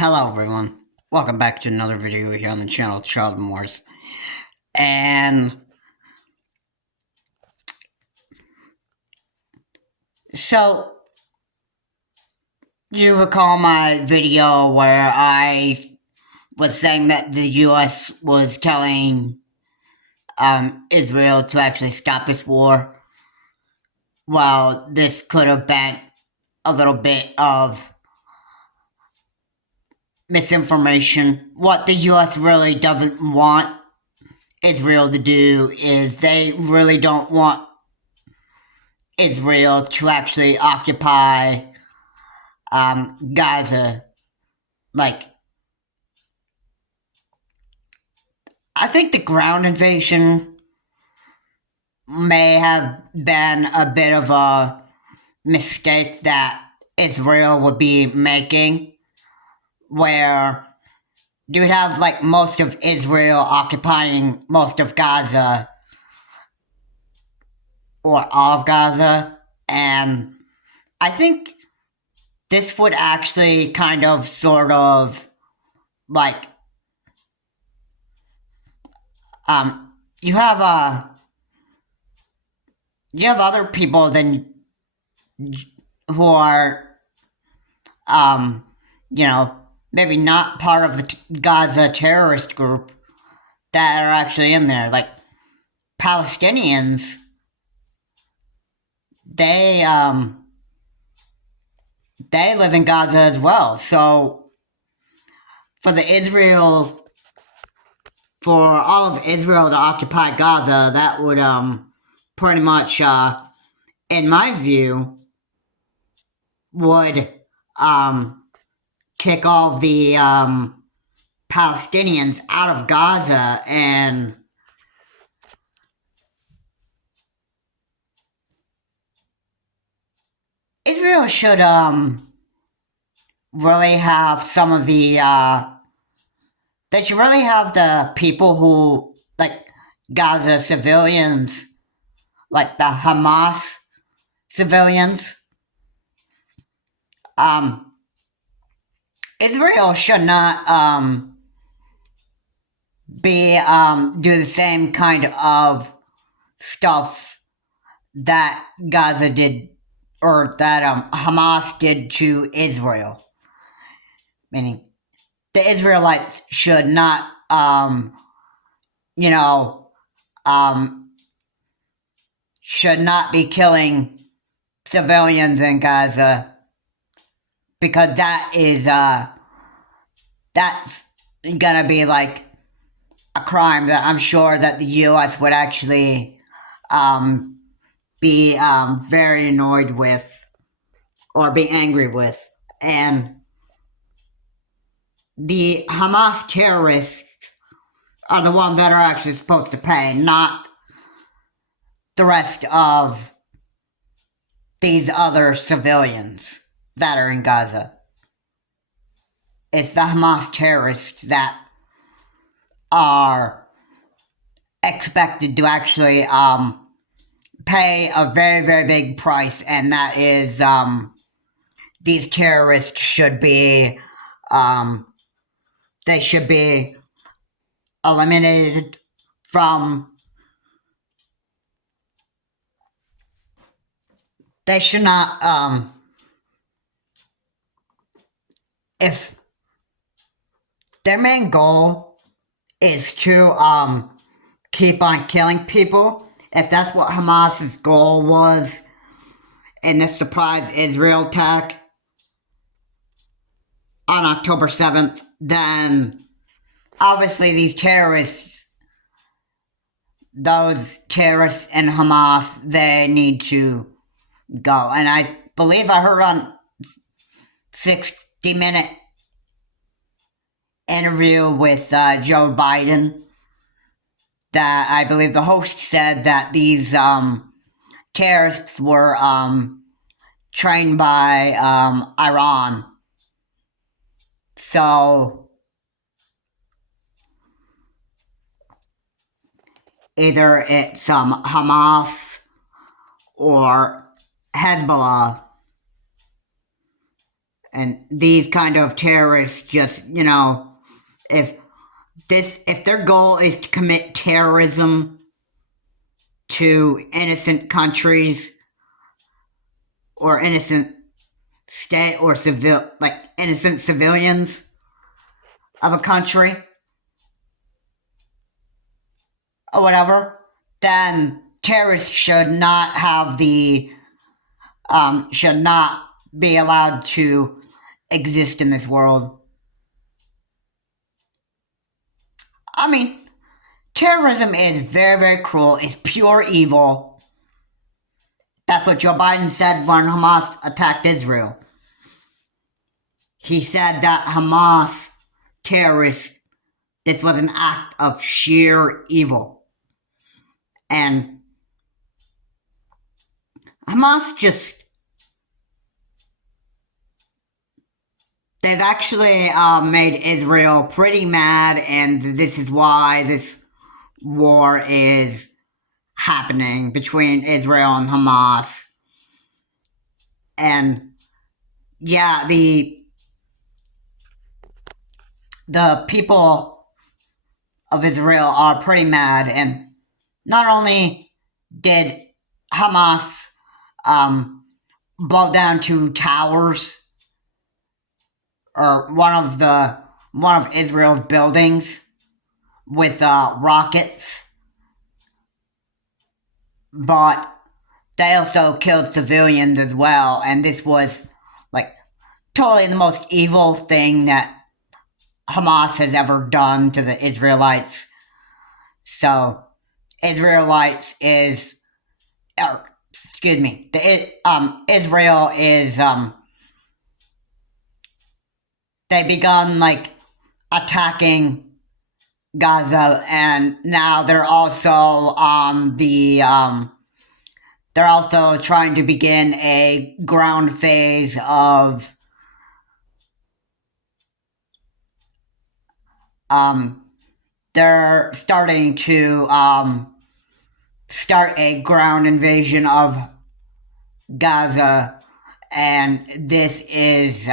Hello everyone, welcome back to another video here on the channel Child Wars. And so, you recall my video where I was saying that the US was telling Israel to actually stop this war? Well, this could have been a little bit of misinformation. What the US really doesn't want Israel to do is they really don't want Israel to actually occupy Gaza. Like, I think the ground invasion may have been a bit of a mistake that Israel would be making, where you would have like most of Israel occupying most of Gaza, or all of Gaza, and I think this would actually kind of sort of like you have other people than who are maybe not part of the Gaza terrorist group that are actually in there, like Palestinians. They live in Gaza as well. So for all of Israel to occupy Gaza, that would pretty much, in my view, would kick all of the Palestinians out of Gaza, and Israel should really have some of the they should really have the people who, like, Gaza civilians, like the Hamas civilians. Israel should not do the same kind of stuff that Gaza did, or that Hamas did to Israel. Meaning, the Israelites should not, should not be killing civilians in Gaza, because that's gonna be like a crime that I'm sure that the U.S. would actually be very annoyed with, or be angry with. And the Hamas terrorists are the ones that are actually supposed to pay, not the rest of these other civilians that are in Gaza. It's the Hamas terrorists that are expected to actually pay a very, very big price, and that is these terrorists should be they should be eliminated from. They should not, if their main goal is to keep on killing people, if that's what Hamas's goal was in this surprise Israel attack on October 7th, then obviously those terrorists in Hamas, they need to go. And I believe I heard on 60-minute interview with Joe Biden that I believe the host said that these terrorists were trained by Iran. So either it's Hamas or Hezbollah, And these kind of terrorists just, if their goal is to commit terrorism to innocent countries or innocent state or innocent civilians of a country or whatever, then terrorists should not should not be allowed to exist in this world. I mean, terrorism is very, very cruel. It's pure evil. That's what Joe Biden said when Hamas attacked Israel. He said that Hamas terrorists, this was an act of sheer evil. And Hamas they've actually made Israel pretty mad, and this is why this war is happening between Israel and Hamas. And yeah, the people of Israel are pretty mad, and not only did Hamas blow down 2 towers, or one of Israel's buildings with rockets, but they also killed civilians as well, and this was totally the most evil thing that Hamas has ever done to the Israelites. So, Israel is, they begun attacking Gaza, and now they're also they're also trying to begin a ground phase of they're starting to start a ground invasion of Gaza, and this is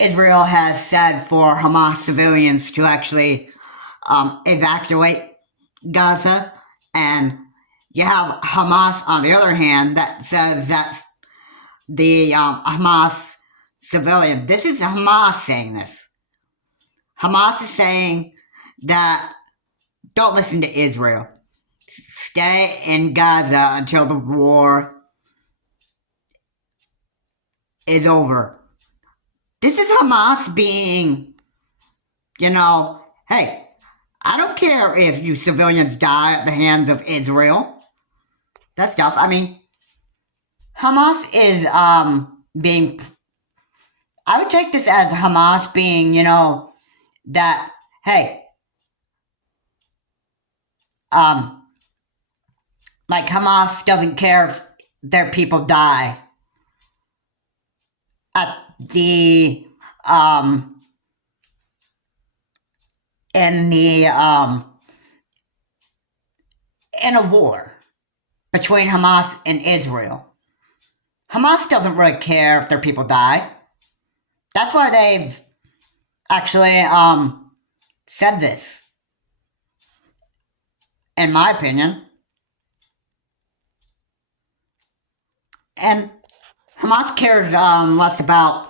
Israel has said for Hamas civilians to actually evacuate Gaza, and you have Hamas on the other hand that says that the Hamas civilian, this is Hamas saying this. Hamas is saying that don't listen to Israel. Stay in Gaza until the war is over. This is Hamas being, hey, I don't care if you civilians die at the hands of Israel. That stuff. I mean, Hamas is being, I would take this as Hamas being, that, hey, Hamas doesn't care if their people die at the, in a war between Hamas and Israel. Hamas doesn't really care if their people die. That's why they've actually said this, in my opinion. And Hamas cares less about,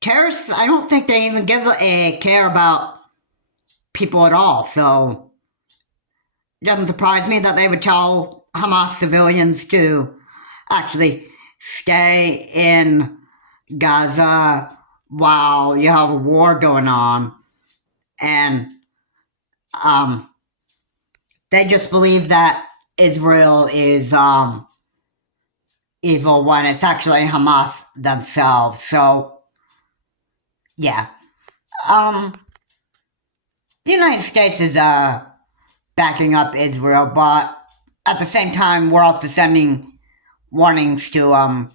terrorists, I don't think they even give a care about people at all, so it doesn't surprise me that they would tell Hamas civilians to actually stay in Gaza while you have a war going on, and they just believe that Israel is evil when it's actually Hamas themselves. So yeah, the United States is backing up Israel, but at the same time we're also sending warnings to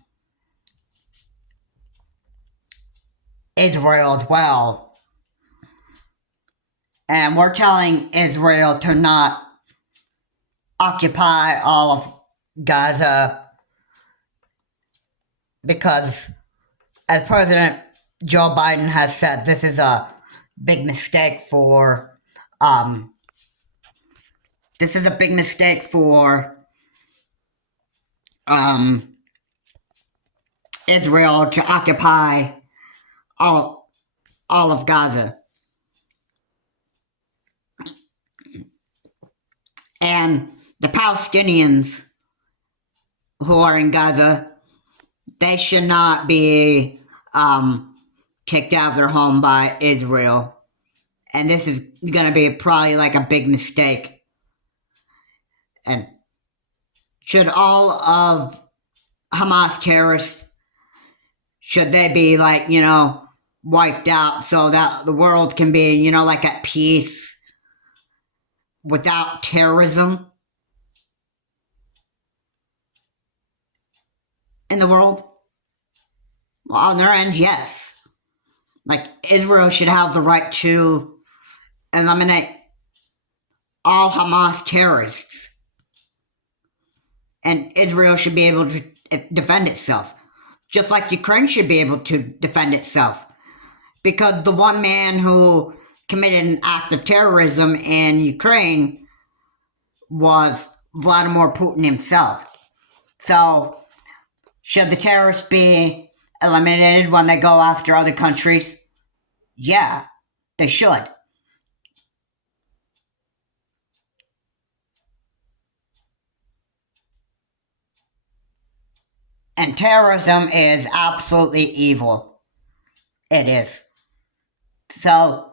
Israel as well. And we're telling Israel to not occupy all of Gaza because, as President Joe Biden has said, this is a big mistake for um, this is a big mistake for um, Israel to occupy all all of Gaza. And the Palestinians who are in Gaza, they should not be kicked out of their home by Israel. And this is going to be probably like a big mistake. And should all of Hamas terrorists, should they be like, wiped out so that the world can be, like at peace without terrorism in the world? Well, on their end, yes. Like, Israel should have the right to eliminate all Hamas terrorists. And Israel should be able to defend itself. Just like Ukraine should be able to defend itself. Because the one man who committed an act of terrorism in Ukraine was Vladimir Putin himself. So, should the terrorists be eliminated when they go after other countries? Yeah, they should. And terrorism is absolutely evil. It is. So,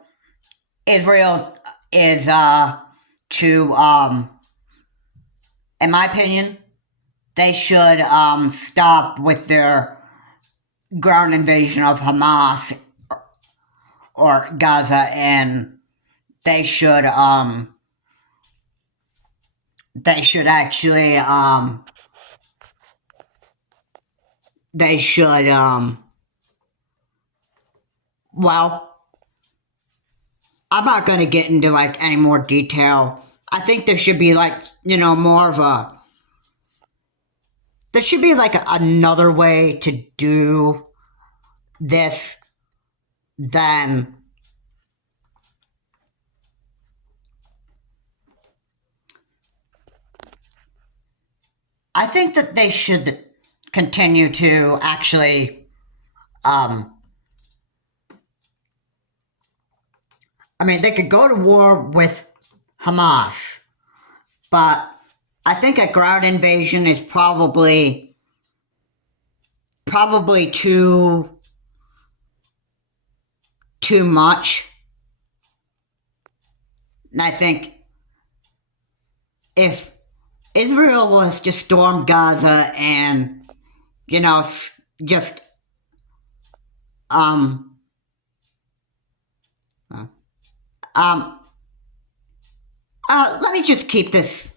Israel is, in my opinion, they should stop with their ground invasion of Hamas or Gaza, and they should actually well, I'm not going to get into like any more detail. I think there should be like, more of there should be like another way to do this than I think that they should continue to actually they could go to war with Hamas, but I think a ground invasion is probably too much. And I think if Israel was to storm Gaza and, just let me just keep this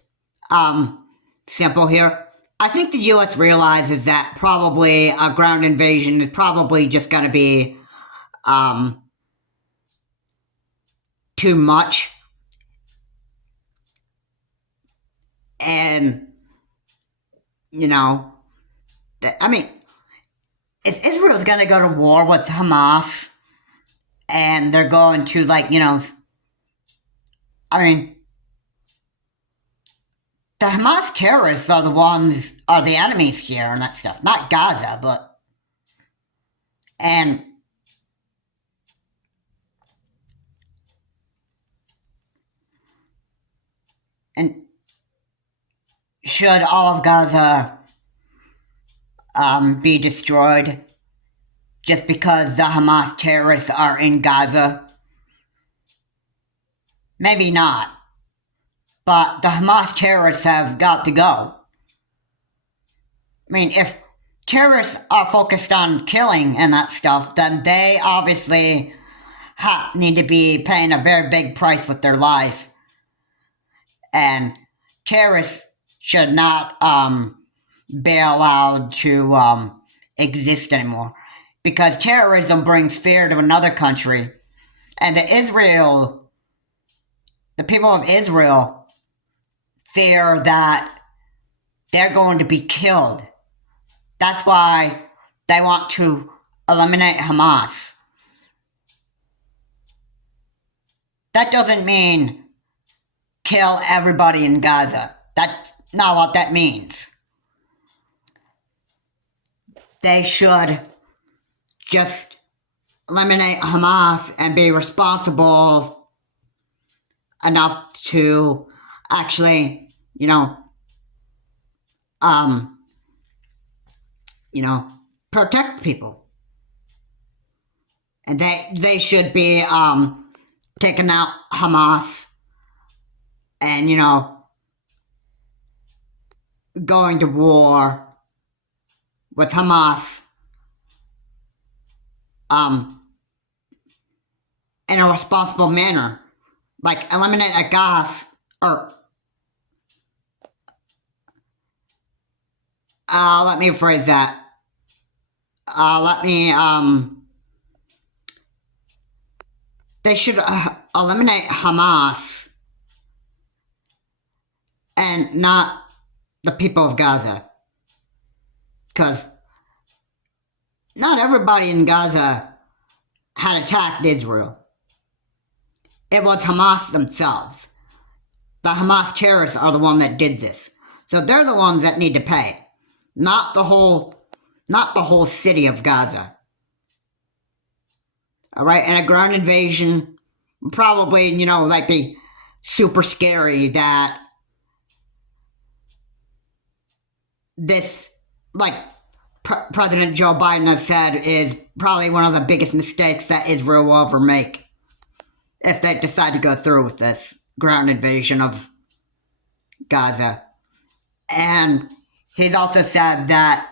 simple here. I think the U.S. realizes that probably a ground invasion is probably just going to be too much. And, if Israel's going to go to war with Hamas and they're going to, the Hamas terrorists are the enemies here and that stuff. Not Gaza, but. And should all of Gaza be destroyed just because the Hamas terrorists are in Gaza? Maybe not. But the Hamas terrorists have got to go. If terrorists are focused on killing and that stuff, then they obviously need to be paying a very big price with their life. And terrorists should not be allowed to exist anymore. Because terrorism brings fear to another country. And the people of Israel fear that they're going to be killed. That's why they want to eliminate Hamas. That doesn't mean kill everybody in Gaza. That's not what that means. They should just eliminate Hamas and be responsible enough to actually, protect people. And they should be taking out Hamas and, going to war with Hamas in a responsible manner. Like, eliminate a gas, or let me rephrase that. They should eliminate Hamas and not the people of Gaza. Because not everybody in Gaza had attacked Israel. It was Hamas themselves. The Hamas terrorists are the ones that did this. So they're the ones that need to pay. Not the whole city of Gaza. Alright, and a ground invasion would probably, be super scary that this, President Joe Biden has said, is probably one of the biggest mistakes that Israel will ever make if they decide to go through with this ground invasion of Gaza. And he's also said that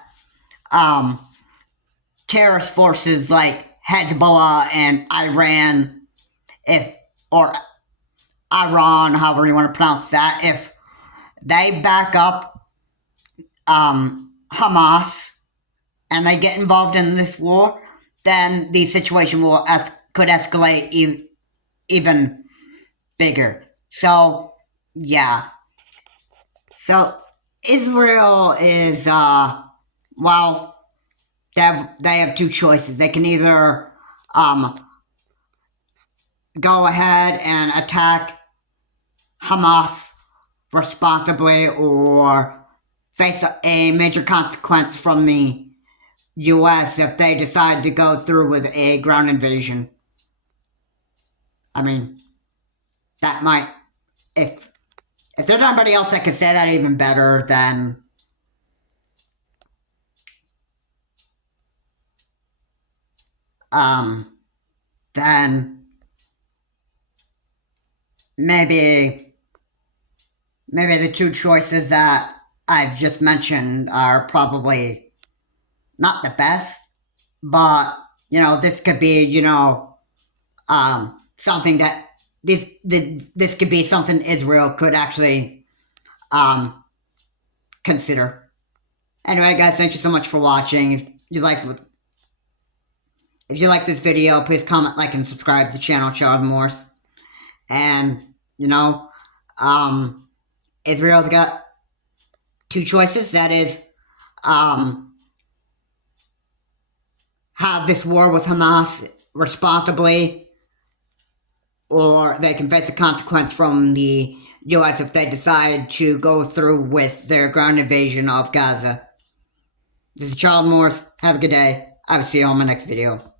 terrorist forces like Hezbollah and Iran, or Iran, however you want to pronounce that, if they back up Hamas and they get involved in this war, then the situation could escalate even bigger. So, yeah. So, Israel is, they have two choices. They can either go ahead and attack Hamas responsibly, or face a major consequence from the U.S. if they decide to go through with a ground invasion. I mean, that might, if there's anybody else that could say that even better, then maybe the two choices that I've just mentioned are probably not the best, but, this could be, something that, this could be something Israel could actually, consider. Anyway, guys, thank you so much for watching. If you like this video, please comment, like, and subscribe to the channel, Charles Morse. And, Israel's got two choices. That is, have this war with Hamas responsibly, or they can face the consequence from the U.S. if they decide to go through with their ground invasion of Gaza. This is Charles Morse. Have a good day. I will see you on my next video.